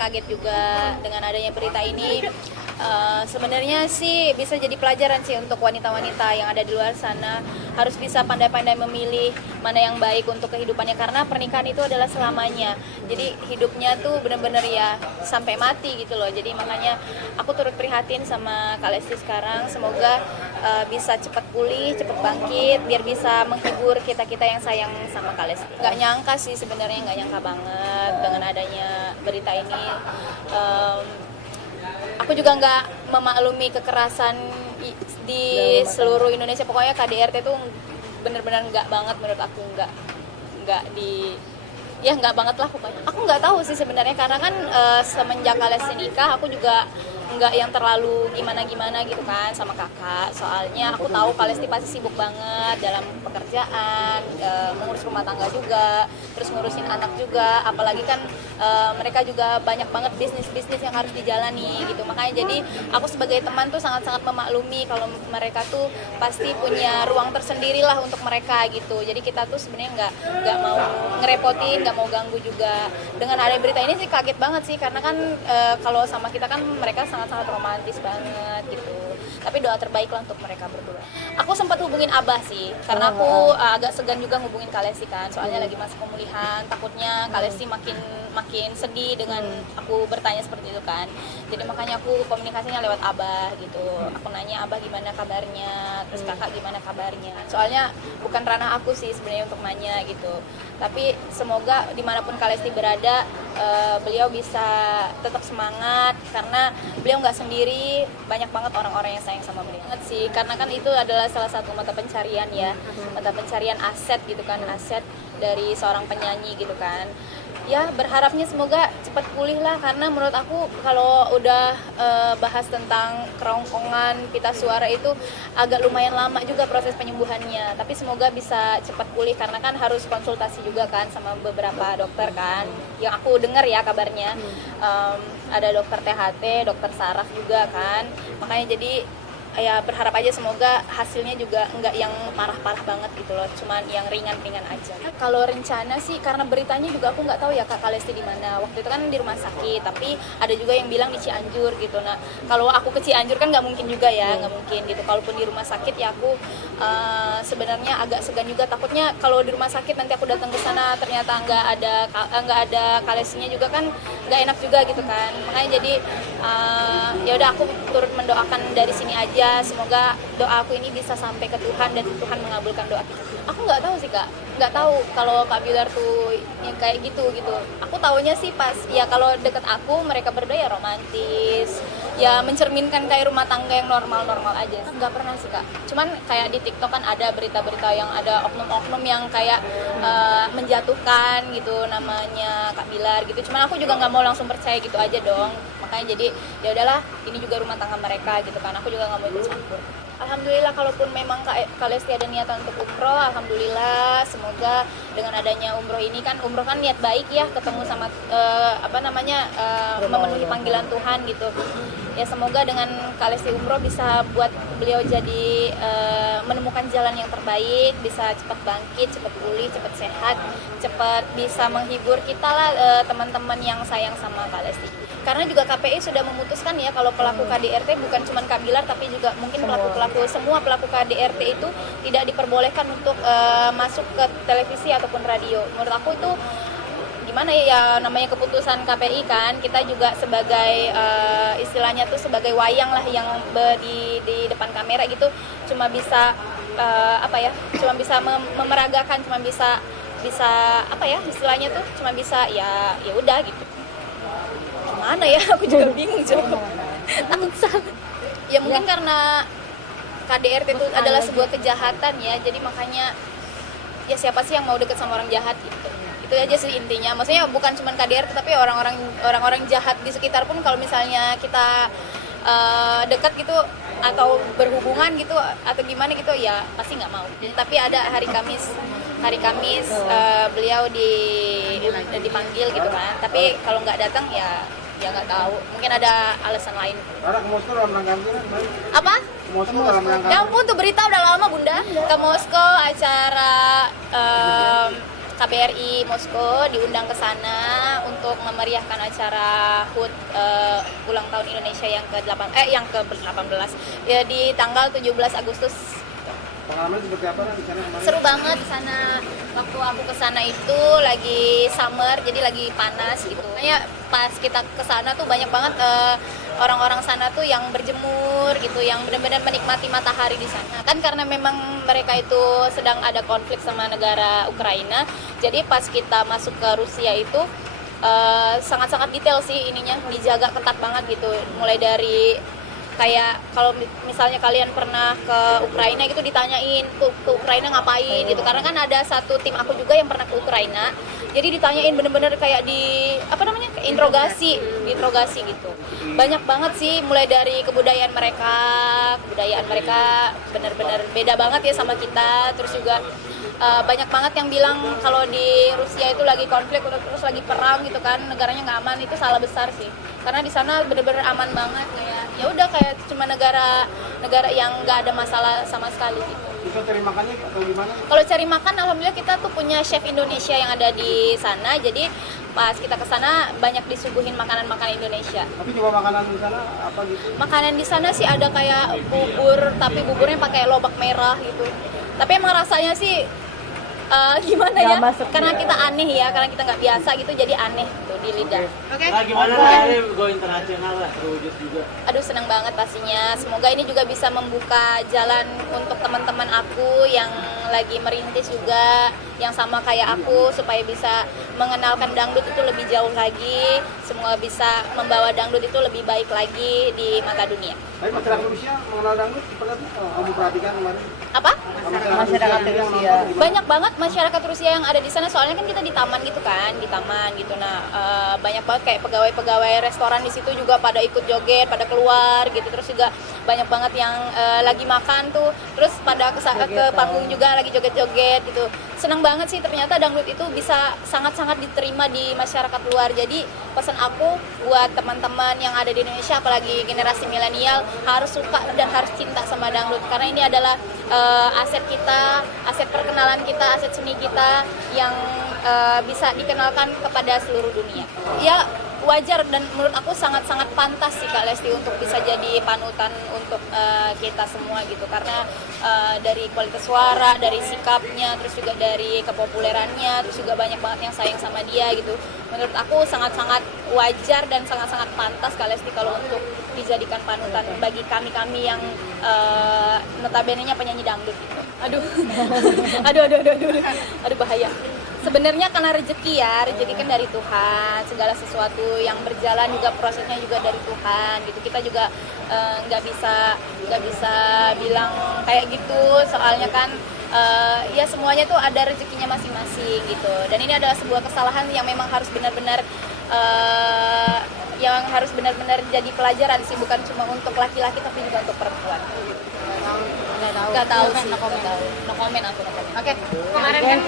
kaget juga dengan adanya berita ini. Sebenarnya sih bisa jadi pelajaran sih untuk wanita-wanita yang ada di luar sana, harus bisa pandai-pandai memilih mana yang baik untuk kehidupannya, karena pernikahan itu adalah selamanya. Jadi hidupnya tuh benar-benar ya sampai mati gitu loh. Jadi makanya aku turut prihatin sama Kak Lesti sekarang. Semoga bisa cepat pulih, cepat bangkit, biar bisa menghibur kita-kita yang sayang sama Kak Lesti. Nggak nyangka sih sebenarnya, nggak nyangka banget dengan adanya berita ini. Aku juga nggak memaklumi kekerasan di seluruh Indonesia. Pokoknya KDRT itu benar-benar nggak banget menurut aku, nggak ya nggak banget lah pokoknya. Aku nggak tahu sih sebenarnya, karena kan semenjak Kak Lesti nikah aku juga nggak yang terlalu gimana-gimana gitu kan sama kakak. Soalnya aku tahu Kak Lesti pasti sibuk banget dalam pekerjaan, mengurus rumah tangga juga, terus ngurusin anak juga. Apalagi kan mereka juga banyak banget bisnis-bisnis yang harus dijalani gitu. Makanya jadi aku sebagai teman tuh sangat-sangat memaklumi kalau mereka tuh pasti punya ruang tersendiri lah untuk mereka gitu. Jadi kita tuh sebenarnya nggak mau ngerepotin, nggak mau ganggu juga. Dengan ada berita ini sih kaget banget sih, karena kan kalau sama kita kan mereka sangat-sangat romantis banget gitu. Tapi doa terbaik lah untuk mereka berdua. Aku sempat hubungin Abah sih, karena aku agak segan juga hubungin Kak Lesti kan. Soalnya lagi masa pemulihan, takutnya Kak Lesti makin sedih dengan aku bertanya seperti itu kan. Jadi makanya aku komunikasinya lewat Abah gitu. Aku nanya, Abah gimana kabarnya, terus kakak gimana kabarnya. Soalnya bukan ranah aku sih sebenarnya untuk nanya gitu. Tapi semoga dimanapun Kak Lesti berada, beliau bisa tetap semangat, karena beliau nggak sendiri, banyak banget orang-orang yang sayang sama beliau sih. Karena kan itu adalah salah satu mata pencarian ya, mata pencarian aset gitu kan, aset dari seorang penyanyi gitu kan. Ya berharapnya semoga cepat pulih lah, karena menurut aku kalau udah bahas tentang kerongkongan pita suara itu agak lumayan lama juga proses penyembuhannya. Tapi semoga bisa cepat pulih, karena kan harus konsultasi juga kan sama beberapa dokter kan. Yang aku dengar ya kabarnya ada dokter THT, dokter saraf juga kan. Makanya jadi ya berharap aja semoga hasilnya juga nggak yang parah-parah banget gitu loh, cuman yang ringan-ringan aja. Kalau rencana sih, karena beritanya juga aku nggak tahu ya Kak Lesti di mana. Waktu itu kan di rumah sakit, tapi ada juga yang bilang di Cianjur gitu. Nah kalau aku ke Cianjur kan nggak mungkin juga ya, nggak mungkin gitu. Kalaupun di rumah sakit ya aku sebenarnya agak segan juga, takutnya kalau di rumah sakit nanti aku datang ke sana ternyata nggak ada Kak Lestinya juga kan nggak enak juga gitu kan. Makanya jadi ya udah aku turut mendoakan dari sini aja. Semoga doa aku ini bisa sampai ke Tuhan dan Tuhan mengabulkan doa kita. Aku nggak tahu sih Kak, nggak tahu kalau Kak Bilar tuh yang kayak gitu. Aku taunya sih pas ya kalau deket aku mereka berdua ya romantis, ya mencerminkan kayak rumah tangga yang normal-normal aja. Nggak pernah sih Kak, cuman kayak di TikTok kan ada berita-berita yang ada oknum-oknum yang kayak menjatuhkan gitu namanya Kak Bilar gitu. Cuman aku juga nggak mau langsung percaya gitu aja dong. Makanya jadi ya udahlah, ini juga rumah tangga mereka gitu kan, aku juga nggak mau ikut campur. Alhamdulillah, kalaupun memang Kak Lesti ada niatan untuk umroh, alhamdulillah. Semoga dengan adanya umroh ini kan, umroh kan niat baik ya, ketemu sama memenuhi panggilan Tuhan gitu. Ya semoga dengan Kak Lesti umroh bisa buat beliau jadi menemukan jalan yang terbaik, bisa cepat bangkit, cepat pulih, cepat sehat, cepat bisa menghibur kita lah, teman-teman yang sayang sama Kak Lesti. Karena juga KPI sudah memutuskan ya kalau pelaku KDRT bukan cuma Kak Bilar, tapi juga mungkin semua pelaku KDRT itu tidak diperbolehkan untuk masuk ke televisi ataupun radio. Menurut aku itu gimana ya, namanya keputusan KPI kan, kita juga sebagai istilahnya tuh sebagai wayang lah yang di depan kamera gitu, cuma bisa cuma bisa memeragakan, cuma bisa apa ya istilahnya tuh, cuma bisa ya udah gitu. Gimana ya, aku juga bingung coba. Takut salah. Ya mungkin karena KDRT itu adalah sebuah kejahatan ya, jadi makanya ya siapa sih yang mau deket sama orang jahat gitu. Itu aja sih intinya. Maksudnya bukan cuma KDRT, tapi orang-orang jahat di sekitar pun kalau misalnya kita dekat gitu atau berhubungan gitu atau gimana gitu ya pasti nggak mau. Tapi ada hari Kamis beliau dipanggil gitu kan. Tapi kalau nggak datang ya nggak tahu, mungkin ada alasan lain. Apa? Ya ampun, tuh berita udah lama Bunda. Ke Moskow acara KBRI Moskow diundang ke sana untuk memeriahkan acara HUT ulang tahun Indonesia yang ke-18 ya di tanggal 17 Agustus. Pengalaman seperti apa di sana kemarin? Seru banget di sana. Waktu aku ke sana itu lagi summer, jadi lagi panas gitu. Kayak pas kita ke sana tuh banyak banget orang-orang sana tuh yang berjemur gitu, yang benar-benar menikmati matahari di sana. Kan karena memang mereka itu sedang ada konflik sama negara Ukraina. Jadi pas kita masuk ke Rusia itu sangat-sangat detail sih ininya, dijaga ketat banget gitu. Mulai dari kayak kalau misalnya kalian pernah ke Ukraina gitu ditanyain ke Ukraina ngapain gitu, karena kan ada satu tim aku juga yang pernah ke Ukraina, jadi ditanyain bener-bener kayak interogasi gitu. Banyak banget sih, mulai dari kebudayaan mereka bener-bener beda banget ya sama kita. Terus juga banyak banget yang bilang kalau di Rusia itu lagi konflik terus lagi perang gitu kan, negaranya nggak aman. Itu salah besar sih, karena di sana bener-bener aman banget, kayak ya udah kayak cuma negara yang nggak ada masalah sama sekali gitu. Bisa cari makannya atau gimana? Kalau cari makan, alhamdulillah kita tuh punya chef Indonesia yang ada di sana, jadi pas kita ke sana banyak disuguhin makanan-makanan Indonesia. Tapi coba makanan di sana apa gitu? Makanan di sana sih ada kayak bubur, tapi buburnya pakai lobak merah gitu. Tapi emang rasanya sih gimana ya? Karena kita aneh ya, karena kita nggak biasa gitu, jadi aneh tuh di lidah. Oke. Nah, gimana akhirnya go internasional lah, terwujud juga. Aduh, senang banget pastinya. Semoga ini juga bisa membuka jalan untuk teman-teman aku yang lagi merintis juga, yang sama kayak aku, supaya bisa mengenalkan dangdut itu lebih jauh lagi. Semoga bisa membawa dangdut itu lebih baik lagi di mata dunia. Tapi masyarakat Rusia mengenal dangdut seperti apa? Kamu perhatikan kemarin? Apa? Masyarakat Rusia. Banyak banget masyarakat Rusia yang ada di sana, soalnya kan kita di taman gitu kan, Nah, banyak banget kayak pegawai-pegawai restoran di situ juga pada ikut joget, pada keluar gitu. Terus juga banyak banget yang lagi makan tuh, terus pada ke panggung juga lagi joget-joget gitu. Senang banget sih, ternyata dangdut itu bisa sangat-sangat diterima di masyarakat luar. Jadi pesan aku buat teman-teman yang ada di Indonesia, apalagi generasi milenial, harus suka dan harus cinta sama dangdut, karena ini adalah aset kita, aset perkenalan kita, aset seni kita yang bisa dikenalkan kepada seluruh dunia. Ya wajar, dan menurut aku sangat-sangat pantas sih Kak Lesti untuk bisa jadi panutan untuk kita semua gitu, karena dari kualitas suara, dari sikapnya, terus juga dari kepopulerannya, terus juga banyak banget yang sayang sama dia gitu. Menurut aku sangat-sangat wajar dan sangat-sansangat pantas Kak Lesti kalau untuk dijadikan panutan bagi kami-kami yang notabene-nya penyanyi dangdut gitu. Aduh. Aduh bahaya. Sebenarnya karena rezeki kan dari Tuhan, segala sesuatu yang berjalan juga prosesnya juga dari Tuhan gitu. Kita juga nggak bisa bilang kayak gitu, soalnya kan ya semuanya tuh ada rezekinya masing-masing gitu. Dan ini adalah sebuah kesalahan yang memang harus benar-benar jadi pelajaran sih, bukan cuma untuk laki-laki tapi juga untuk perempuan. Nggak tahu sih, no comment aku. Oke, kemarin kan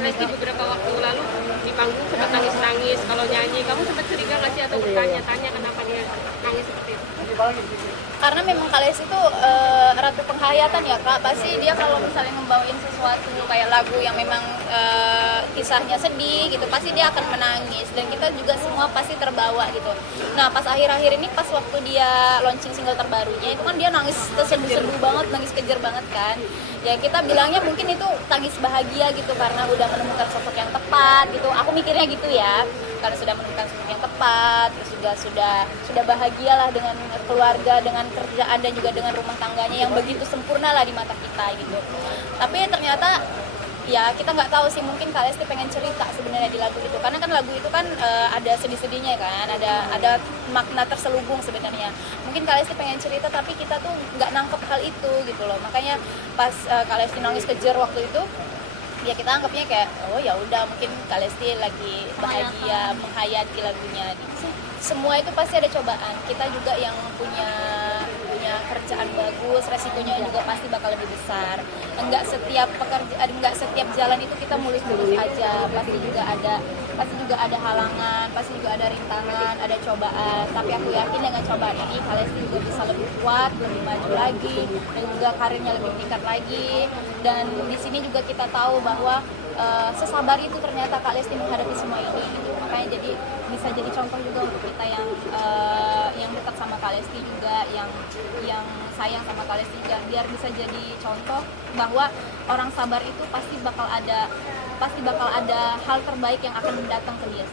Lesti beberapa waktu lalu di panggung sempat nangis-nangis. Kalau nyanyi, kamu sempat curiga nggak sih atau bertanya-tanya kenapa dia nangis seperti itu? Karena memang Kak Lesti itu ratu penghayatan ya Kak. Pasti dia kalau misalnya membawain sesuatu kayak lagu yang memang kisahnya sedih gitu, pasti dia akan menangis, dan kita juga semua pasti terbawa gitu. Nah pas akhir-akhir ini, pas waktu dia launching single terbarunya itu kan dia nangis terseduh-seduh banget, nangis kejer banget kan. Ya kita bilangnya mungkin itu tangis bahagia gitu, karena udah menemukan sosok yang tepat gitu. Aku mikirnya gitu ya, karena sudah menemukan sosok yang tepat, terus juga sudah bahagia lah dengan keluarga, dengan kerjaan, dan juga dengan rumah tangganya yang begitu sempurna lah di mata kita gitu. Tapi ternyata ya kita nggak tahu sih, mungkin Kak Lesti pengen cerita sebenarnya di lagu itu, karena kan lagu itu kan ada sedih-sedihnya kan, ada makna terselubung sebenarnya. Mungkin Kak Lesti pengen cerita tapi kita tuh nggak nangkep hal itu gitu loh. Makanya pas Kak Lesti nangis kejer waktu itu, ya kita anggapnya kayak oh ya udah, mungkin Kak Lesti lagi bahagia menghayati lagunya. Semua itu pasti ada cobaan. Kita juga yang punya pekerjaan bagus, resikonya juga pasti bakal lebih besar. Enggak setiap pekerjaan, enggak setiap jalan itu kita mulus-mulus aja, pasti juga ada halangan, pasti juga ada rintangan, ada cobaan. Tapi aku yakin dengan cobaan ini Kalesti juga bisa lebih kuat, lebih maju lagi, dan juga karirnya lebih meningkat lagi. Dan di sini juga kita tahu bahwa sesabar itu ternyata Kalesti menghadapi semua ini gitu. Makanya jadi bisa jadi contoh juga untuk kita yang dekat sama Kalesti juga, yang sayang sama Kalesti juga, biar bisa jadi contoh bahwa orang sabar itu pasti bakal ada hal terbaik yang akan datang ke dia.